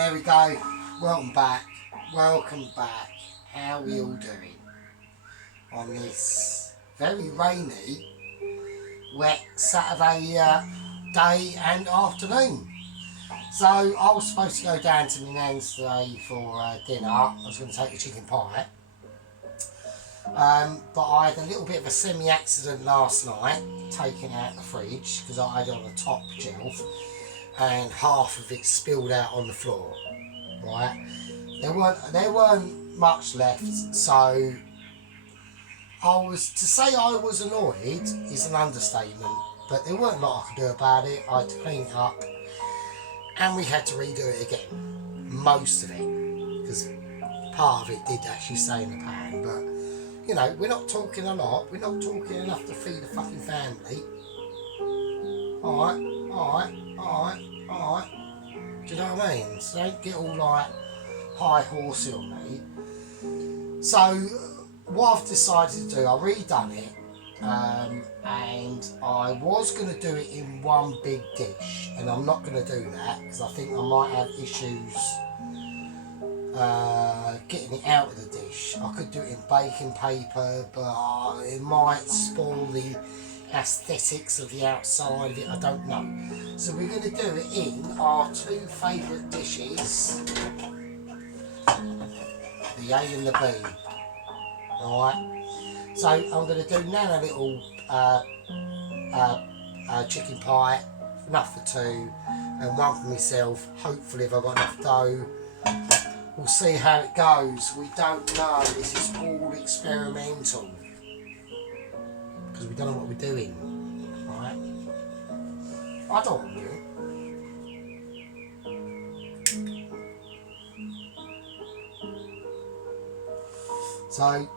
there we go. Welcome back. Welcome back. How are we all doing on this very rainy, wet Saturday day and afternoon? So I was supposed to go down to my nan's today for dinner. I was going to take the chicken pie. But I had a little bit of a semi-accident last night, taking out the fridge because I had it on the top shelf and half of it spilled out on the floor. Right, there weren't much left, so I was annoyed is an understatement, but there weren't a lot I could do about it. I had to clean it up and we had to redo it again, most of it, because part of it did actually stay in the pan, but you know, we're not talking a lot, we're not talking enough to feed a fucking family. Alright. Do you know what I mean? So don't get all like high horsey on me. So what I've decided to do, I've redone it, and I was going to do it in one big dish, and I'm not going to do that because I think I might have issues getting it out of the dish. I could do it in baking paper, but it might spoil the aesthetics of the outside of it, I don't know. So we're going to do it in our two favourite dishes, the A and the B. Alright, so I'm going to do now a little chicken pie, enough for two, and one for myself. Hopefully if I've got enough dough, we'll see how it goes. We don't know, this is all experimental, because we don't know what we're doing, right? I don't want to do it. So,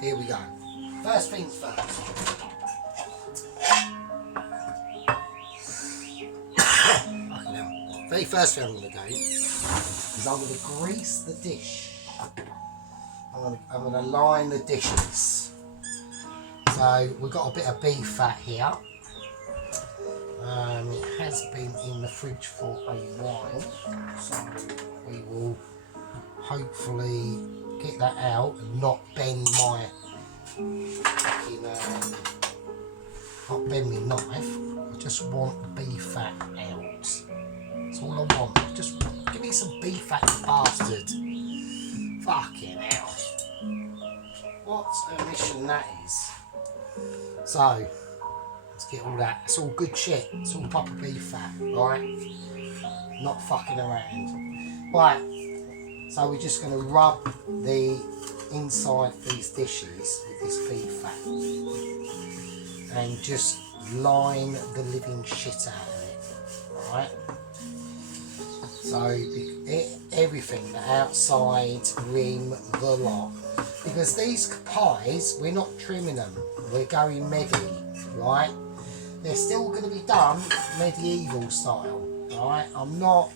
here we go. First things first. Very first thing I'm going to do is I'm going to grease the dish. I'm going to line the dishes. So we've got a bit of beef fat here. It has been in the fridge for a while, so we will hopefully get that out and not bend my not bend my knife. I just want the beef fat out. That's all I want. Just give me some beef fat, you bastard. Fucking hell. What a mission that is. So, let's get all that. It's all good shit. It's all proper beef fat, right? Not fucking around. Right, so we're just going to rub the inside of these dishes with this beef fat. And just line the living shit out of it, right? So everything, the outside, rim, the lot. Because these pies, we're not trimming them, we're going medieval, right? They're still going to be done medieval style, right? I'm not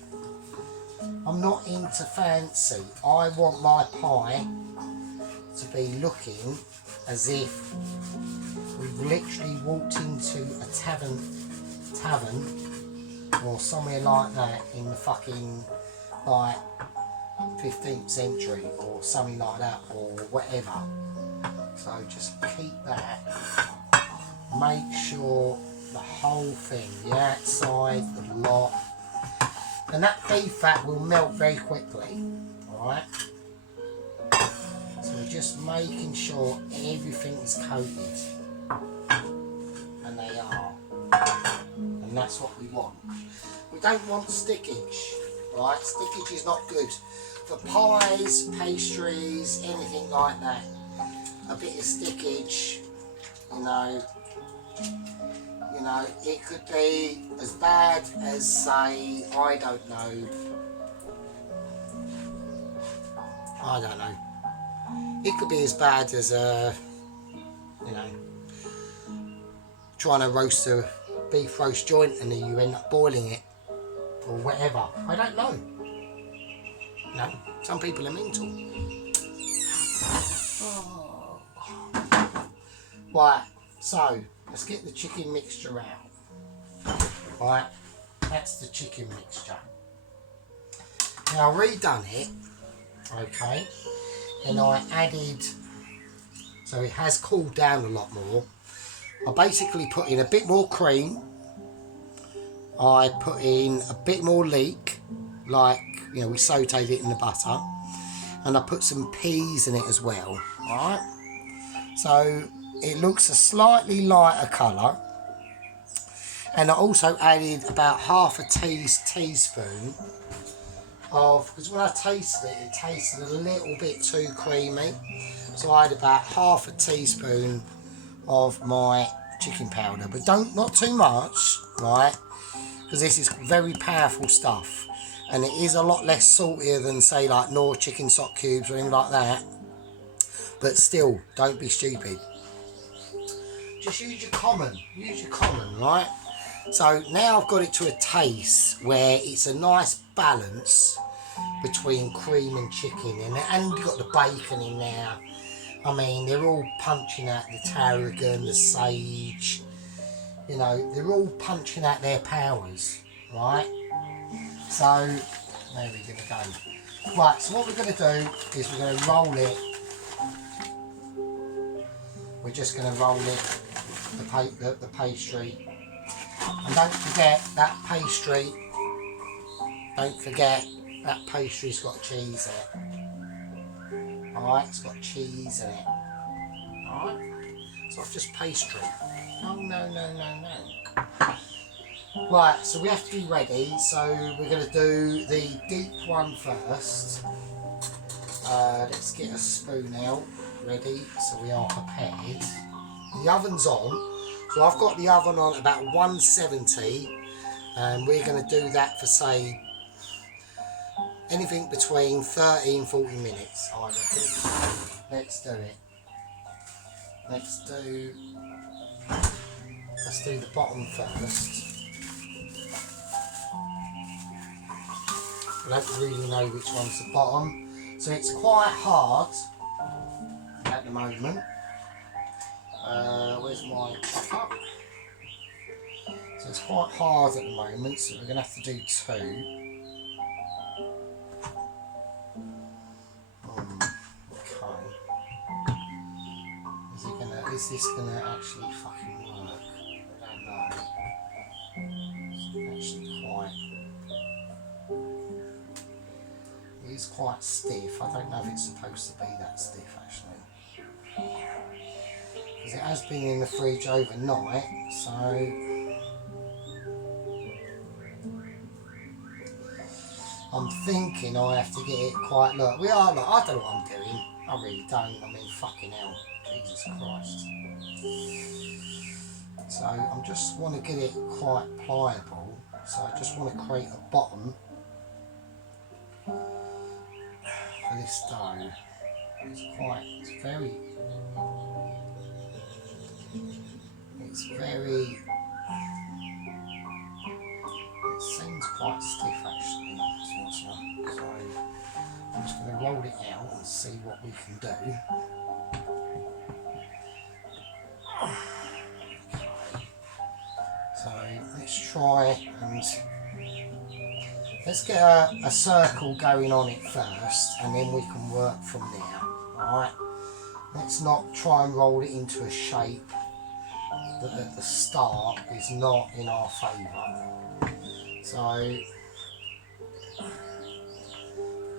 into fancy. I want my pie to be looking as if we've literally walked into a tavern or somewhere like that in the fucking like 15th century or something like that, or whatever. So just keep that. Make sure the whole thing, the outside, the lot, and that beef fat will melt very quickly. Alright? So we're just making sure everything is coated. And they are. And that's what we want. We don't want stickage, right? Stickage is not good for pies, pastries, anything like that. A bit of stickage, you know, it could be as bad as, say, I don't know. It could be as bad as trying to roast a beef roast joint and then you end up boiling it or whatever. I don't know. Some people are mental. Oh. Right, so let's get the chicken mixture out. Right, that's the chicken mixture. Now I redone it, okay, and I added, so it has cooled down a lot more. I basically put in a bit more cream. I put in a bit more leek, like, you know, we sauteed it in the butter, and I put some peas in it as well. Alright, so it looks a slightly lighter colour. And I also added about half a teaspoon of, because when I tasted it, it tasted a little bit too creamy. So I had about half a teaspoon of my chicken powder, but not too much, right? Because this is very powerful stuff. And it is a lot less saltier than, say, like Knorr chicken stock cubes or anything like that. But still, don't be stupid. Just use your common, right? So now I've got it to a taste where it's a nice balance between cream and chicken in it, and you've got the bacon in there. I mean, they're all punching out the tarragon, the sage, you know, they're all punching out their powers, right? So, there we're going to go. Right, so what we're going to do is we're going to roll it. We're just going to roll it, the pastry. And don't forget that pastry's got cheese in it. Alright, it's got cheese in it. Alright, it's not just pastry. Oh, no. Right, so we have to be ready. So we're going to do the deep one first. Let's get a spoon out, ready, so we are prepared. The oven's on. So I've got the oven on at about 170, and we're going to do that for, say, anything between 30 and 40 minutes, I reckon. Let's do it. Let's do the bottom first. I don't really know which one's the bottom. So it's quite hard at the moment. Where's my chopper? So it's quite hard at the moment, so we're going to have to do two. Okay. Is this gonna actually fucking work? I don't know. It's actually it is quite stiff. I don't know if it's supposed to be that stiff actually. Because it has been in the fridge overnight, so I'm thinking I have to get it quite low. I don't know what I'm doing. I really don't. I mean, fucking hell. Jesus Christ. So I just want to get it quite pliable. So I just want to create a bottom for this dough. It's very, it seems quite stiff actually. So I'm just going to roll it out and see what we can do. So let's try and let's get a circle going on it first, and then we can work from there. Alright, let's not try and roll it into a shape that at the start is not in our favour. So,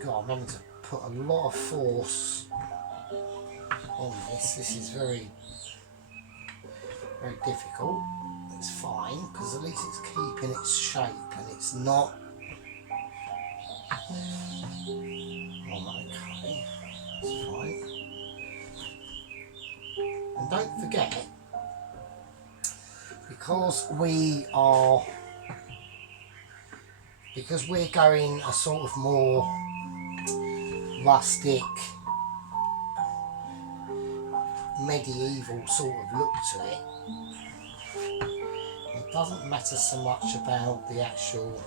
God, I'm having to put a lot of force on this. This is very, very difficult. It's fine, because at least it's keeping its shape and it's not. Oh, okay, that's fine. And don't forget, because we're going a sort of more rustic, medieval sort of look to it. It doesn't matter so much about the actual.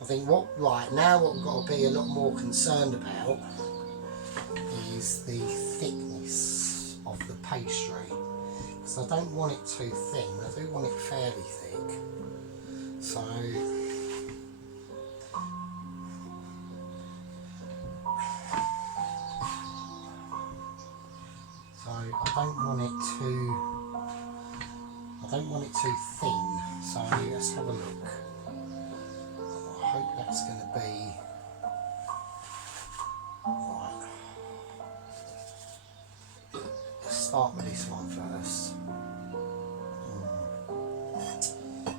I think what we've got to be a lot more concerned about is the thickness of the pastry. Because I don't want it too thin. I do want it fairly thick. So I don't want it too thin, so let's have a look. I hope that's going to be right. Let's start with this one first.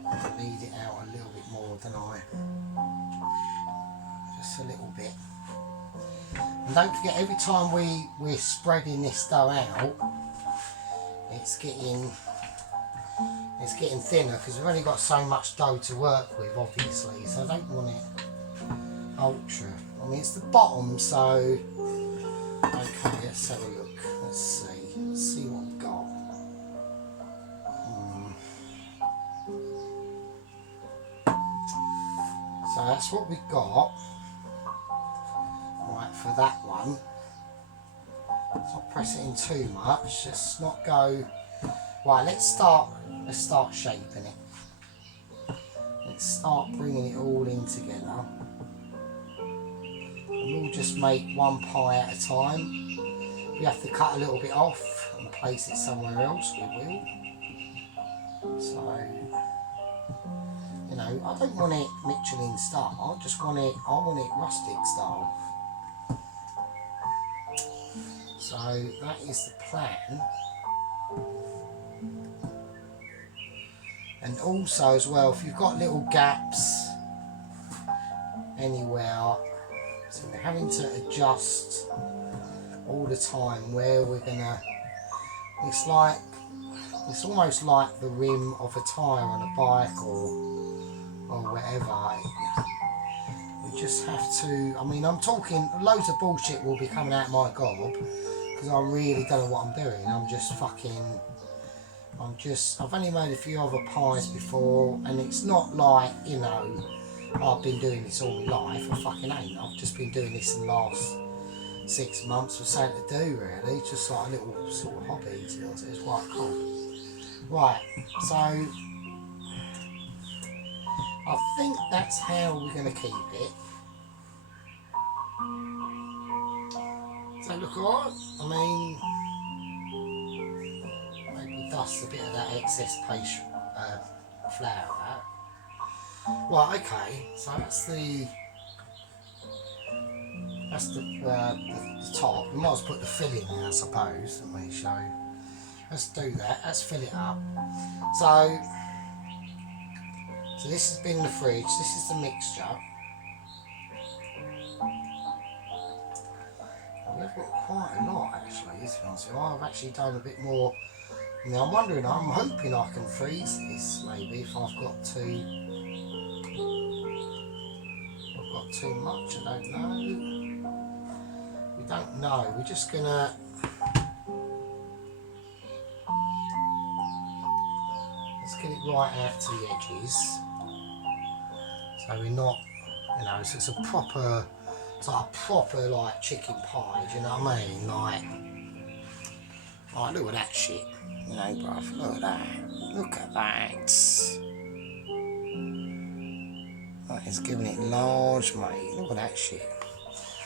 I need it out a little bit more, don't I? Just a little bit. And don't forget, every time we're spreading this dough out, it's getting thinner because we've only got so much dough to work with, obviously. So I don't want it ultra. I mean, it's the bottom, so okay. Let's have a look. Let's see what we've got. So that's what we've got. Right, for that one. Let's not press it in too much. Let's not go. Right, let's start shaping it. Let's start bringing it all in together. And we'll just make one pie at a time. We have to cut a little bit off and place it somewhere else, we will. So, you know, I don't want it Michelin style, I want it rustic style. So that is the plan. And also as well, if you've got little gaps anywhere, so we're having to adjust all the time where we're gonna, it's almost like the rim of a tyre on a bike or whatever. We just have to, I mean, I'm talking, loads of bullshit will be coming out of my gob because I really don't know what I'm doing. I've only made a few other pies before, and it's not like, you know, I've been doing this all my life. I fucking ain't. I've just been doing this in the last 6 months for something to do, really. Just like a little sort of hobby, to be honest. It's quite cool. Right, so I think that's how we're going to keep it. Does that look alright? I mean, maybe dust a bit of that excess paste flour out. Right, okay, so that's the top. We might as well put the filling in, I suppose. Let me show you. Let's do that. Let's fill it up. So this has been in the fridge. This is the mixture. We've got quite a lot, actually, to be honest with you. I've actually done a bit more. Now I'm hoping I can freeze this, maybe, if I've got too much. I don't know. We don't know. We're just gonna. Let's get it right out to the edges. So we're not, you know, so it's like a proper like chicken pie, do you know what I mean? Like look at that shit, you know, bruv, look at that. Look at that. That is giving it large, mate. Look at that shit.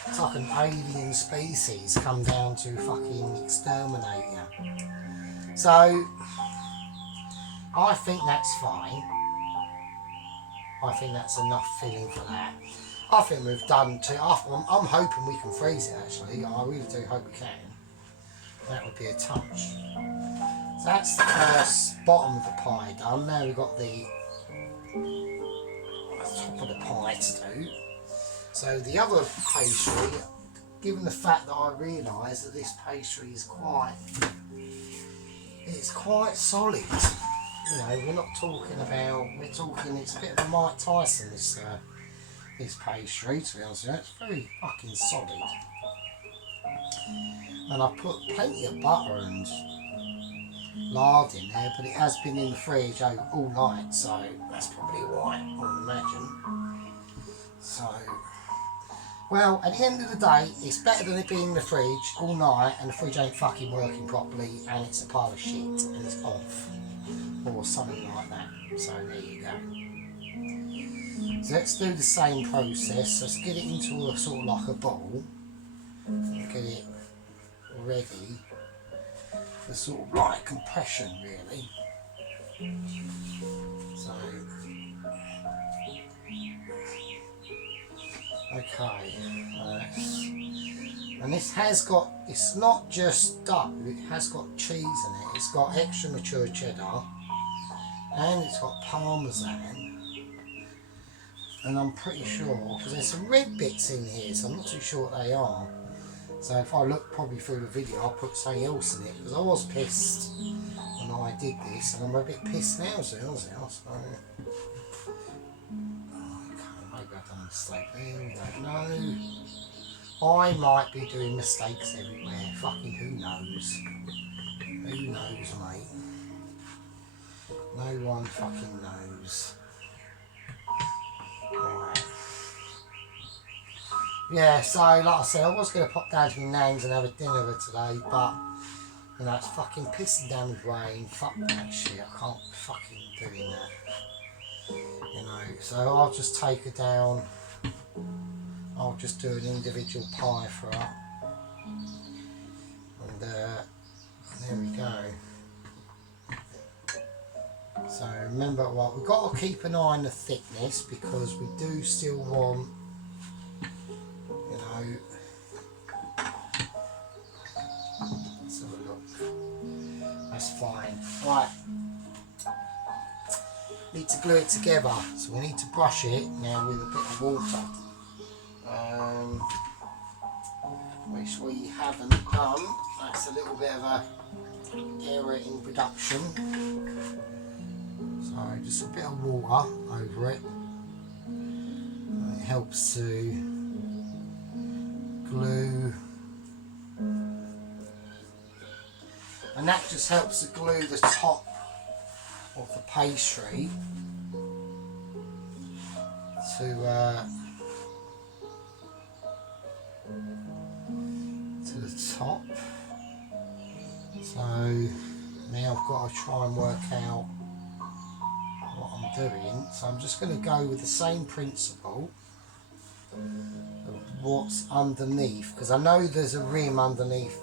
It's like an alien species come down to fucking exterminate you. So, I think that's fine. I think that's enough filling for that. I think we've done I'm hoping we can freeze it, actually. I really do hope we can. That would be a touch. So that's the first bottom of the pie done. Now we've got the top of the pie to do. So the other pastry, given the fact that I realise that this pastry is quite solid. You know, we're not talking about, it's a bit of a Mike Tyson, this pastry, to be honest with you. It's very fucking solid. And I put plenty of butter and lard in there, but it has been in the fridge all night, so that's probably why, I would imagine. So, well, at the end of the day, it's better than it being in the fridge all night and the fridge ain't fucking working properly and it's a pile of shit and it's off or something like that. So there you go. So let's do the same process. Let's get it into a sort of like a ball. Get it ready for sort of like compression really. So, okay. And this has got, it's not just dough, it has got cheese in it. It's got extra mature cheddar and it's got parmesan. And I'm pretty sure, because there's some red bits in here, so I'm not too sure what they are. So if I look probably through the video, I'll put something else in it, because I was pissed when I did this, and I'm a bit pissed now, so. Oh, okay, maybe I've done a mistake there, we don't know. I might be doing mistakes everywhere, fucking who knows? Who knows, mate? No one fucking knows. Right. Yeah, so like I said, I was going to pop down to my nan's and have a dinner with her today, but you know, it's fucking pissing down with rain. Fuck that shit, I can't be fucking doing that. You know, so I'll just take her down. I'll just do an individual pie for her. And there we go. So remember what, we've got to keep an eye on the thickness because we do still want, you know, let's have a look. That's fine. Right. Need to glue it together, so we need to brush it now with a bit of water. Which we haven't done. That's a little bit of a error in production. So just a bit of water over it. And it helps to glue. And that just helps to glue the top of the pastry to the top. So now I've got to try and work out what I'm doing. So I'm just going to go with the same principle of what's underneath, because I know there's a rim underneath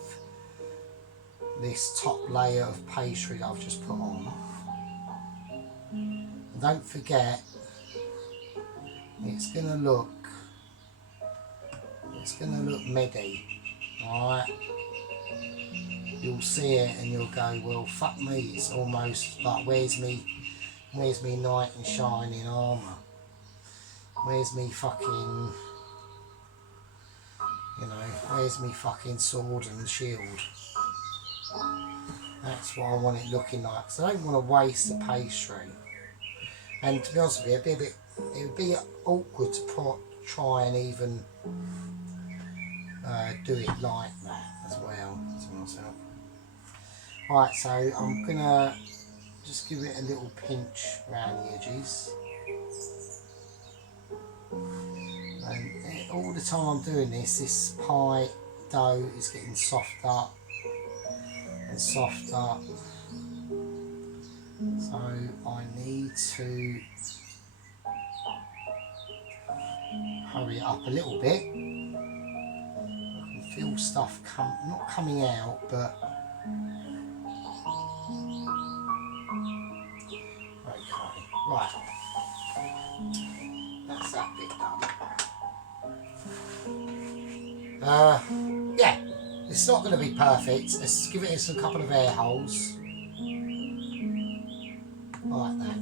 this top layer of pastry that I've just put on. And don't forget, it's going to look medi, alright? You'll see it and you'll go, well, fuck me, it's almost like, where's me knight in shining armour? Where's me fucking, you know, where's me fucking sword and shield? That's what I want it looking like, because I don't want to waste the pastry. And to be honest with you, it would be awkward to try and even do it like that as well. Right, so I'm gonna just give it a little pinch around the edges. And all the time I'm doing this pie dough is getting softer and softer. So I need to hurry it up a little bit. I can feel stuff not coming out, but okay, right. That's that bit done. Yeah, it's not going to be perfect. Let's give it a couple of air holes. Like that.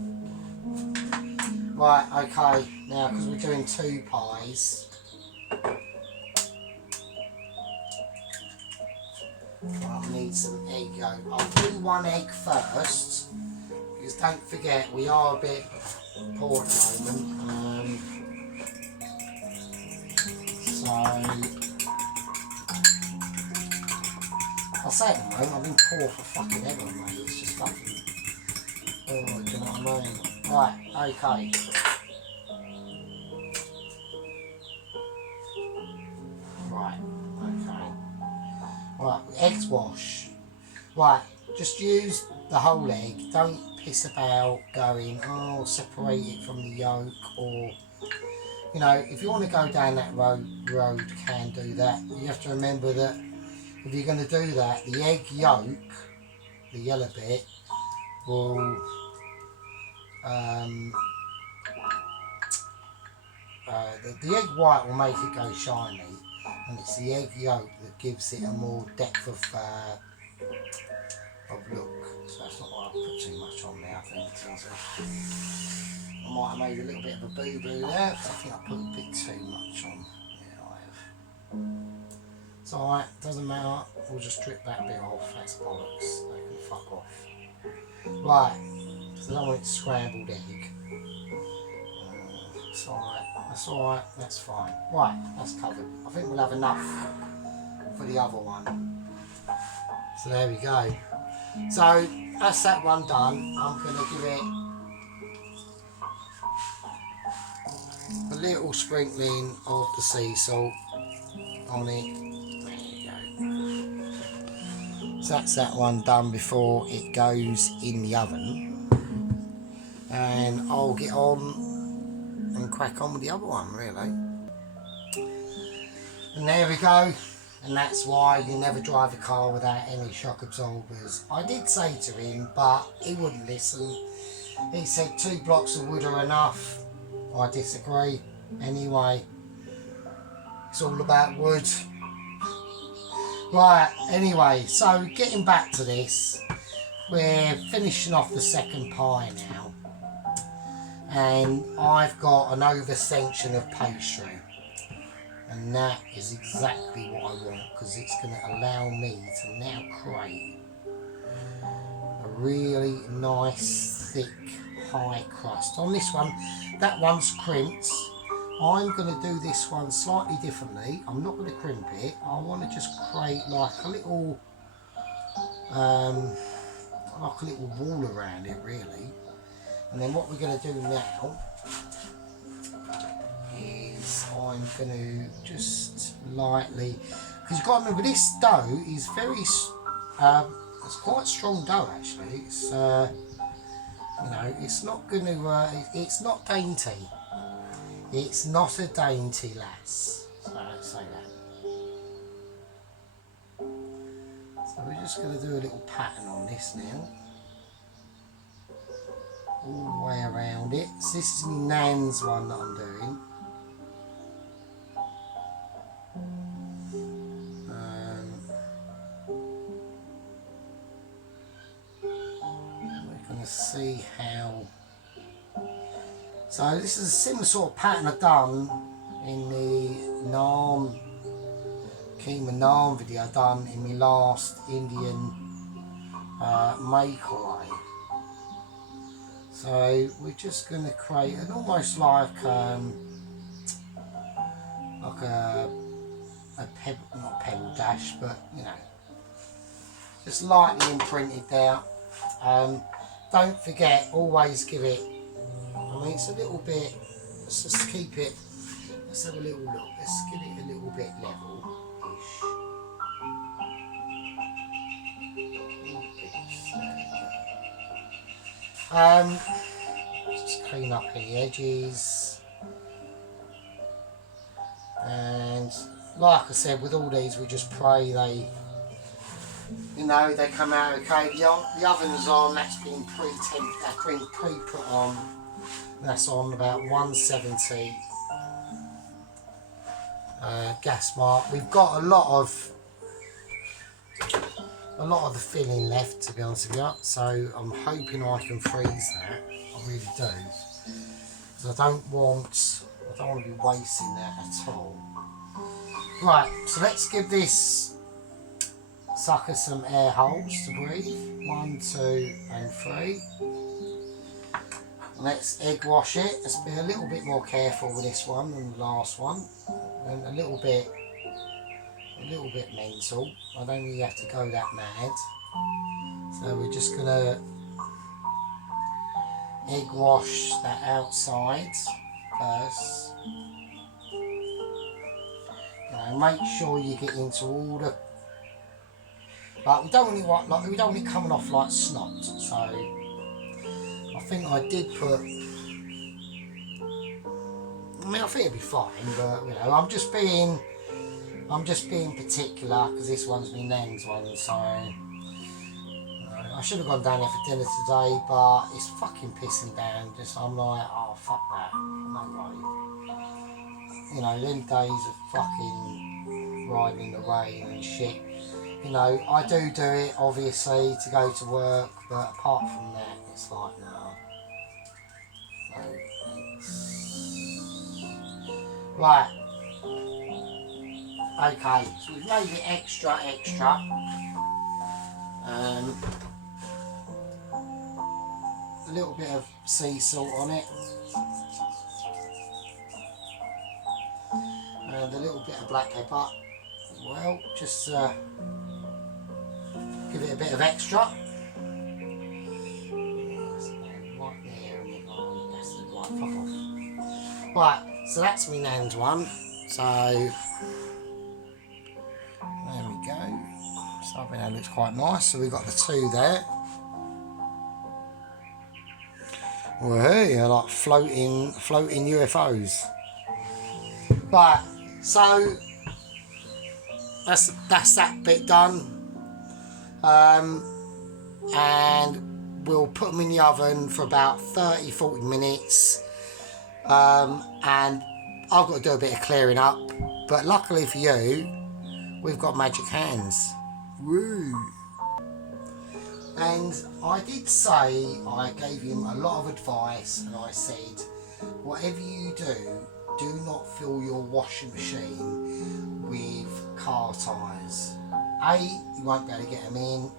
Right, okay, now because we're doing two pies, I'll need some egg yolk. I'll do one egg first, because don't forget we are a bit poor at the moment. So, I'll say at the moment, I've been poor for fucking ever, mate. It's just fucking, oh, do you know what I mean? Right, okay. Right, okay. Right, eggs wash. Right, just use the whole egg. Don't piss about going, oh, separate it from the yolk, or, you know, if you want to go down that road, can do that. You have to remember that if you're going to do that, the egg yolk, the yellow bit, will the egg white will make it go shiny, and it's the egg yolk that gives it a more depth of look. So that's not why I put too much on there. I think I might have made a little bit of a boo-boo there. I think I put a bit too much on. Yeah, I have. It's alright, doesn't matter. We'll just strip that bit off. That's bollocks. They can fuck off. Right, because I don't want it scrambled egg. It's alright. That's alright. That's fine. Right, that's covered. I think we'll have enough for the other one. So there we go. So that's that one done. I'm going to give it a little sprinkling of the sea salt on it. There you go. So that's that one done before it goes in the oven. And I'll get on and crack on with the other one, really. And there we go. And that's why you never drive a car without any shock absorbers. I did say to him, but he wouldn't listen. He said 2 blocks of wood are enough. I disagree. Anyway, it's all about wood. Right, anyway, so getting back to this, we're finishing off the second pie now. And I've got an overextension of pastry. And that is exactly what I want, because it's going to allow me to now create a really nice, thick, high crust. On this one, that one's crimped. I'm going to do this one slightly differently. I'm not going to crimp it. I want to just create like a little wall around it, really. And then what we're going to do now is I'm going to just lightly, because you've got to remember this dough is very, it's quite strong dough actually. It's you know, it's not going to, it's not dainty. It's not a dainty lass. So let's say that. So we're just going to do a little pattern on this now. All the way around it. So this is my Nan's one that I'm doing. We're going to see how. So this is a similar sort of pattern I've done in the naan, keema naan video I've done in my last Indian makeaway. So we're just going to create an almost like a pebble, not a pebble dash, but you know, just lightly imprinted there. Don't forget, always give it. I mean, it's a little bit. Let's just keep it. Let's have a little look. Let's get it a little bit level-ish. Just clean up any edges, and like I said, with all these we just pray they, you know, they come out okay. The oven's on, that's been pre-put on, that's on about 170 gas mark. We've got a lot of the filling left, to be honest with you, so I'm hoping I can freeze that. I really do, because I don't want to be wasting that at all. Right, so let's give this sucker some air holes to breathe. 1, 2 and 3. Let's egg wash it. Let's be a little bit more careful with this one than the last one, and a little bit mental. I don't really have to go that mad. So we're just gonna egg wash that outside first. You know, make sure you get into all But we don't really want, like, we don't want it coming off like snot. So I think I did put. I mean, I think it'll be fine, but you know, I'm just being particular because this one's my nan's one, so I should have gone down there for dinner today, but it's fucking pissing down. Just I'm like, oh fuck that, no way. You know, them days of fucking riding in the rain and shit. You know, I do it obviously to go to work, but apart from that, it's like no. Right. Okay, so we've made it extra. A little bit of sea salt on it. And a little bit of black pepper. Well, just give it a bit of extra. Right there, that's the right fuck off. Right, so that's my nan's one. So there we go. So I think that looks quite nice. So we've got the two there. Well, hey, they're like floating UFOs. Right, so that's that bit done. And we'll put them in the oven for about 30-40 minutes. And I've got to do a bit of clearing up, but luckily for you, we've got magic hands. Woo! And I did say, I gave him a lot of advice, and I said, whatever you do not fill your washing machine with car tyres. A, you won't be able to get them in.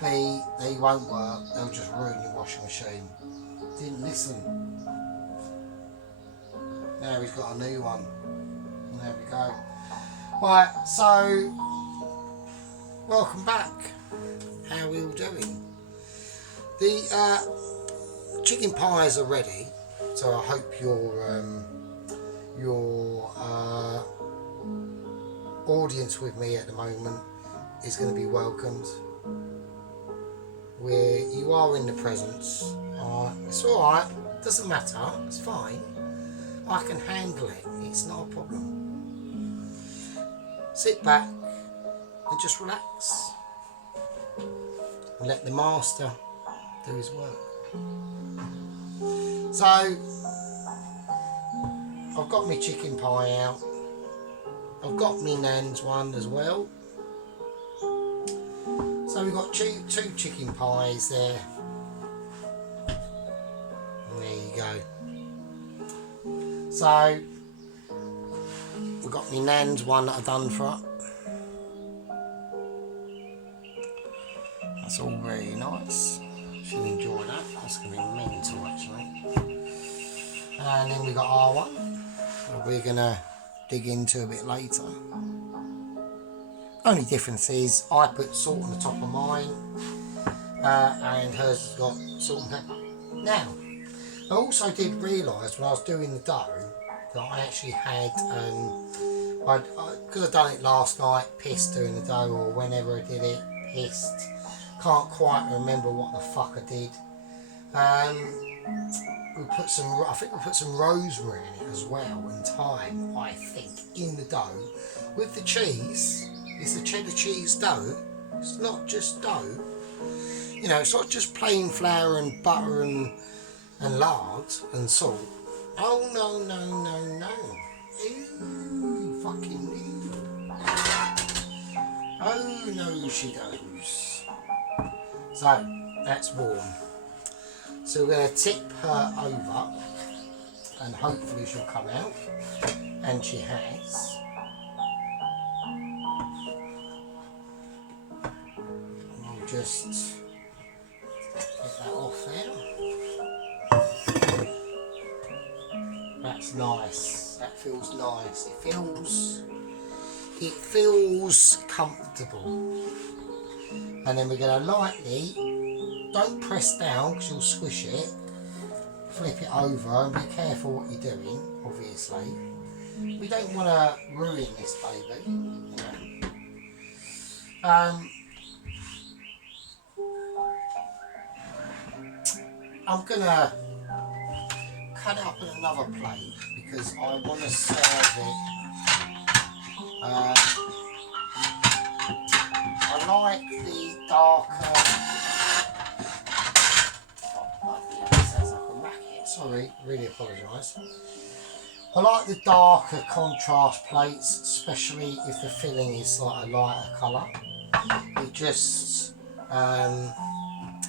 B, they won't work, they'll just ruin your washing machine. Didn't listen. Now he's got a new one. And there we go. Right, so welcome back. How are we all doing? The chicken pies are ready, so I hope your audience with me at the moment is going to be welcomed. Where you are in the presence. It's alright, doesn't matter, it's fine. I can handle it, it's not a problem. Sit back and just relax. And let the master do his work. So, I've got my chicken pie out. I've got my nan's one as well. So we've got two chicken pies there. And there you go. So we've got my nan's one that I've done for her. That's all very nice. She'll enjoy that. That's going to be mental actually. And then we got our one that we're going to dig into a bit later. Only difference is I put salt on the top of mine and hers has got salt and pepper. Now, I also did realise when I was doing the dough that I actually had, because I'd done it last night, pissed doing the dough, or whenever I did it, pissed. Can't quite remember what the fuck I did. I think we put some rosemary in it as well, and thyme, I think, in the dough. With the cheese, it's a cheddar cheese dough. It's not just dough. You know, it's not just plain flour and butter and lard and salt. Oh no. Ew, fucking ew. Oh no, she does. So, that's warm. So we're going to tip her over and hopefully she'll come out. And she has. And we'll just get that off there. That's nice. That feels nice. It feels comfortable. And then we're going to lightly, don't press down because you'll squish it, flip it over and be careful what you're doing, obviously. We don't want to ruin this baby, you know. I'm gonna cut it up in another plate because I want to serve it. I like the darker. Oh, yeah, it sounds like a racket. Sorry, really apologise. I like the darker contrast plates, especially if the filling is like a lighter colour.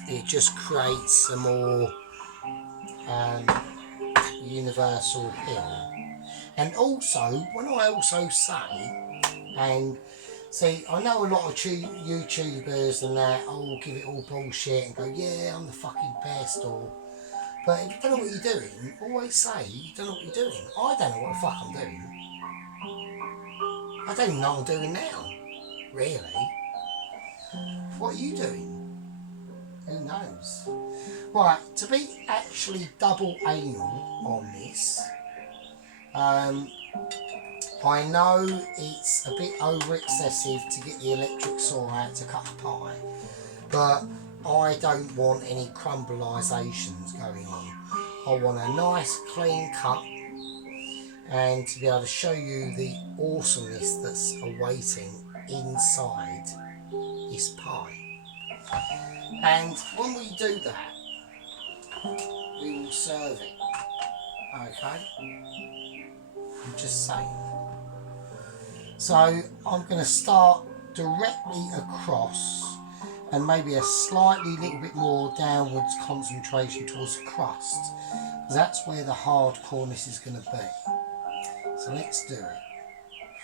It just creates a more universal appeal. And also, when I also say, and see, I know a lot of YouTubers and that, oh, give it all bullshit and go, yeah, I'm the fucking best, or. But if you don't know what you're doing, always say you don't know what you're doing. I don't know what the fuck I'm doing. I don't even know what I'm doing now, really. What are you doing? Who knows? Right, to be actually double anal on this, I know it's a bit over excessive to get the electric saw out to cut a pie, but I don't want any crumbleisations going on. I want a nice clean cut and to be able to show you the awesomeness that's awaiting inside this pie. And when we do that, we will serve it. Okay? I'm just saying. So I'm going to start directly across and maybe a slightly little bit more downwards concentration towards the crust. That's where the hard cornice is going to be. So let's do it.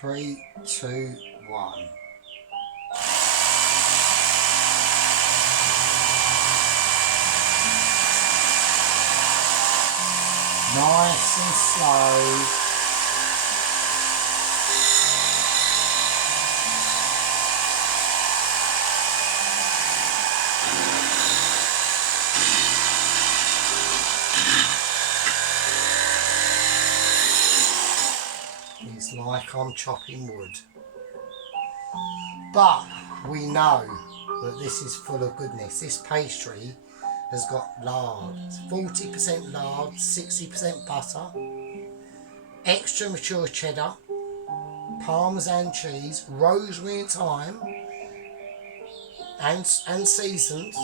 3, 2, 1. Nice and slow. It's like I'm chopping wood. But we know that this is full of goodness. This pastry has got lard. It's 40% lard, 60% butter, extra mature cheddar, parmesan cheese, rosemary and thyme, and seasoned.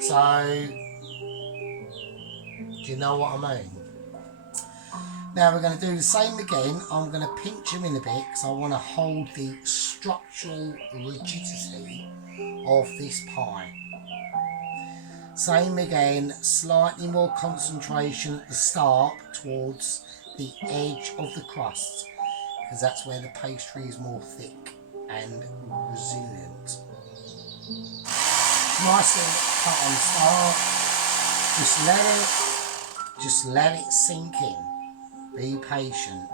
So, do you know what I mean? Now we're going to do the same again. I'm going to pinch them in a bit because I want to hold the structural rigidity of this pie. Same again, slightly more concentration at the start towards the edge of the crust because that's where the pastry is more thick and resilient. Nice little cut on the start. Just let it sink in. Be patient.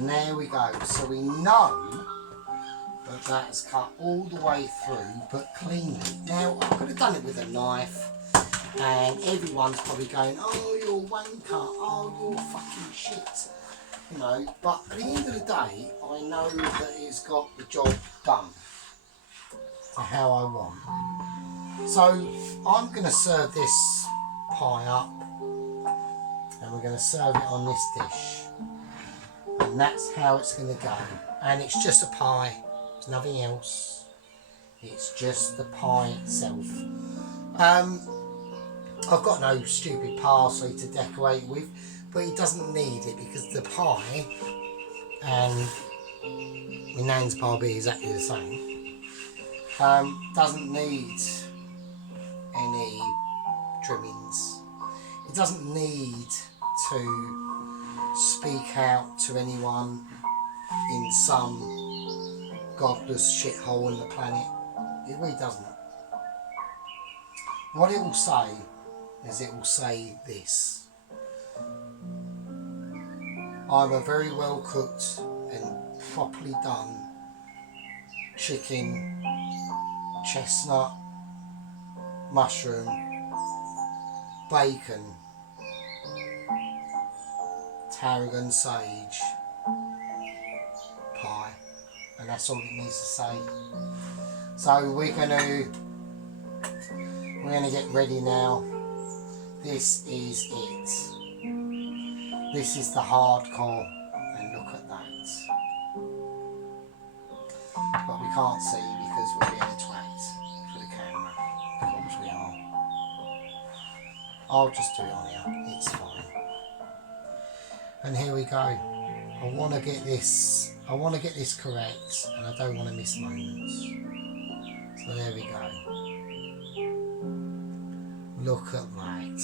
There we go. So we know that that's cut all the way through, but cleanly. Now, I could have done it with a knife, and everyone's probably going, oh, you're a wanker, oh, you're fucking shit. You know, but at the end of the day, I know that it's got the job done to how I want. So, I'm going to serve this pie up, and we're going to serve it on this dish. And that's how it's going to go. And it's just a pie. There's nothing else. It's just the pie itself. I've got no stupid parsley to decorate with, but it doesn't need it because the pie and my nan's pie will be exactly the same. Doesn't need any trimmings. It doesn't need to speak out to anyone. in some godless shithole on the planet. It really doesn't. What it will say is it will say this: I'm a very well cooked and properly done chicken, chestnut, mushroom, bacon, tarragon sage pie, and that's all it needs to say. So we're gonna get ready now. This is it. This is the hardcore, and look at that. But we can't see because we're being a twat for the camera. Of course we are. I'll just do it on here, it's fine. And here we go. I want to get this correct, and I don't want to miss moments. So there we go. Look at that.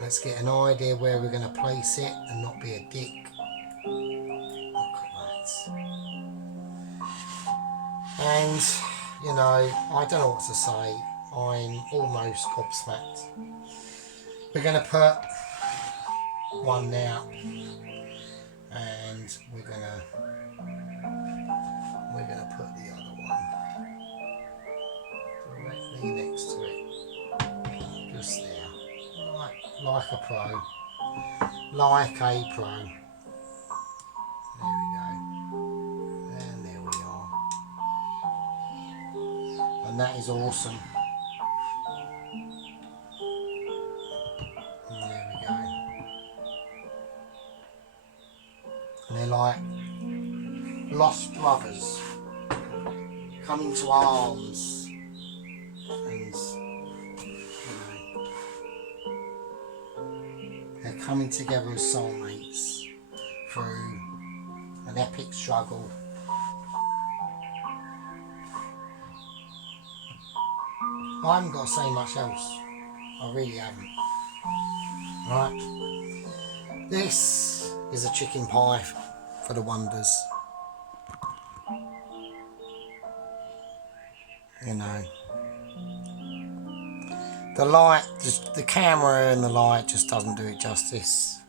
Let's get an idea where we're going to place it and not be a dick. Look at that. And, you know, I don't know what to say. I'm almost gobsmacked. We're going to put one now, and we're going to put the other one directly next to it, just there, like a pro, like a pro. There we go, and there we are, and that is awesome. And there we go, and they're like lost brothers coming to arms, and they're coming together as soulmates through an epic struggle. I haven't got to say much else. I really haven't. Right, this is a chicken pie for the wonders. You know, the light, the camera and the light just doesn't do it justice.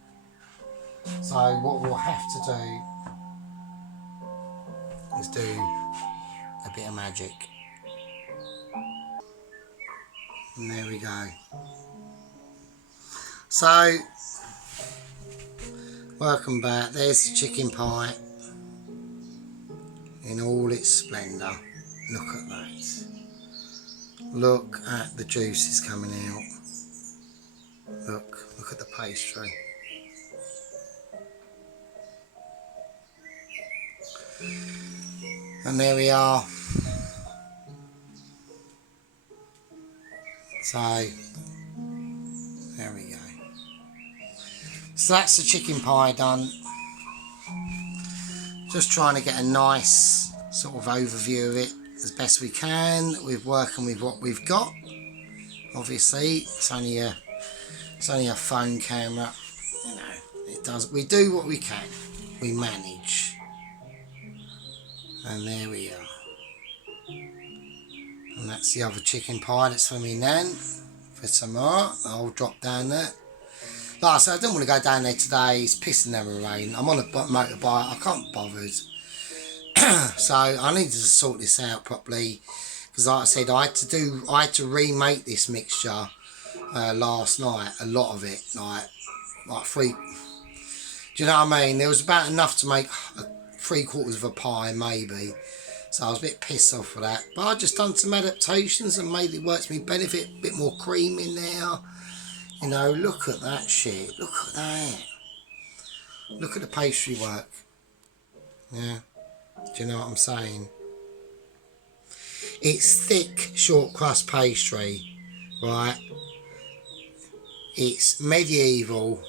So what we'll have to do is do a bit of magic. And there we go. So, welcome back. There's the chicken pie in all its splendour. Look at that. Look at the juices coming out. Look at the pastry. And there we are. So, there we go. So that's the chicken pie done. Just trying to get a nice sort of overview of it as best we can. We're working with what we've got. Obviously, it's only a phone camera. You know, we do what we can. We manage. And there we are. And that's the other chicken pie that's for me nan, for tomorrow. I'll drop down there. Like I said, I don't want to go down there today. It's pissing down with rain. I'm on a motorbike. I can't be bothered. So I needed to sort this out properly. Because like I said, I had to remake this mixture last night. A lot of it. Like three. Do you know what I mean? There was about enough to make 3/4 of a pie, maybe. So I was a bit pissed off for that. But I just done some adaptations and made it work to my benefit. A bit more cream in there. You know, look at that shit. Look at that. Look at the pastry work. Yeah. Do you know what I'm saying? It's thick, short crust pastry, right? It's medieval,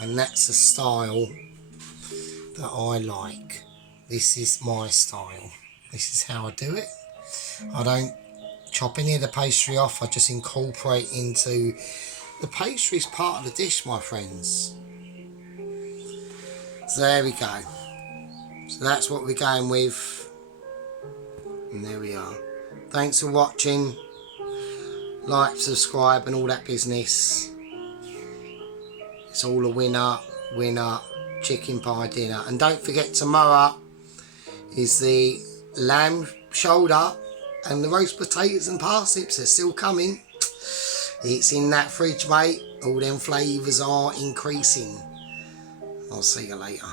and that's the style that I like. This is my style. This is how I do it. I don't chop any of the pastry off. I just incorporate into the pastry's part of the dish, my friends. So there we go. So that's what we're going with. And there we are. Thanks for watching. Like, subscribe and all that business. It's all a winner, winner, chicken pie dinner. And don't forget, tomorrow is the lamb shoulder and the roast potatoes and parsnips. They're still coming. It's in that fridge, mate. All them flavours are increasing. I'll see you later.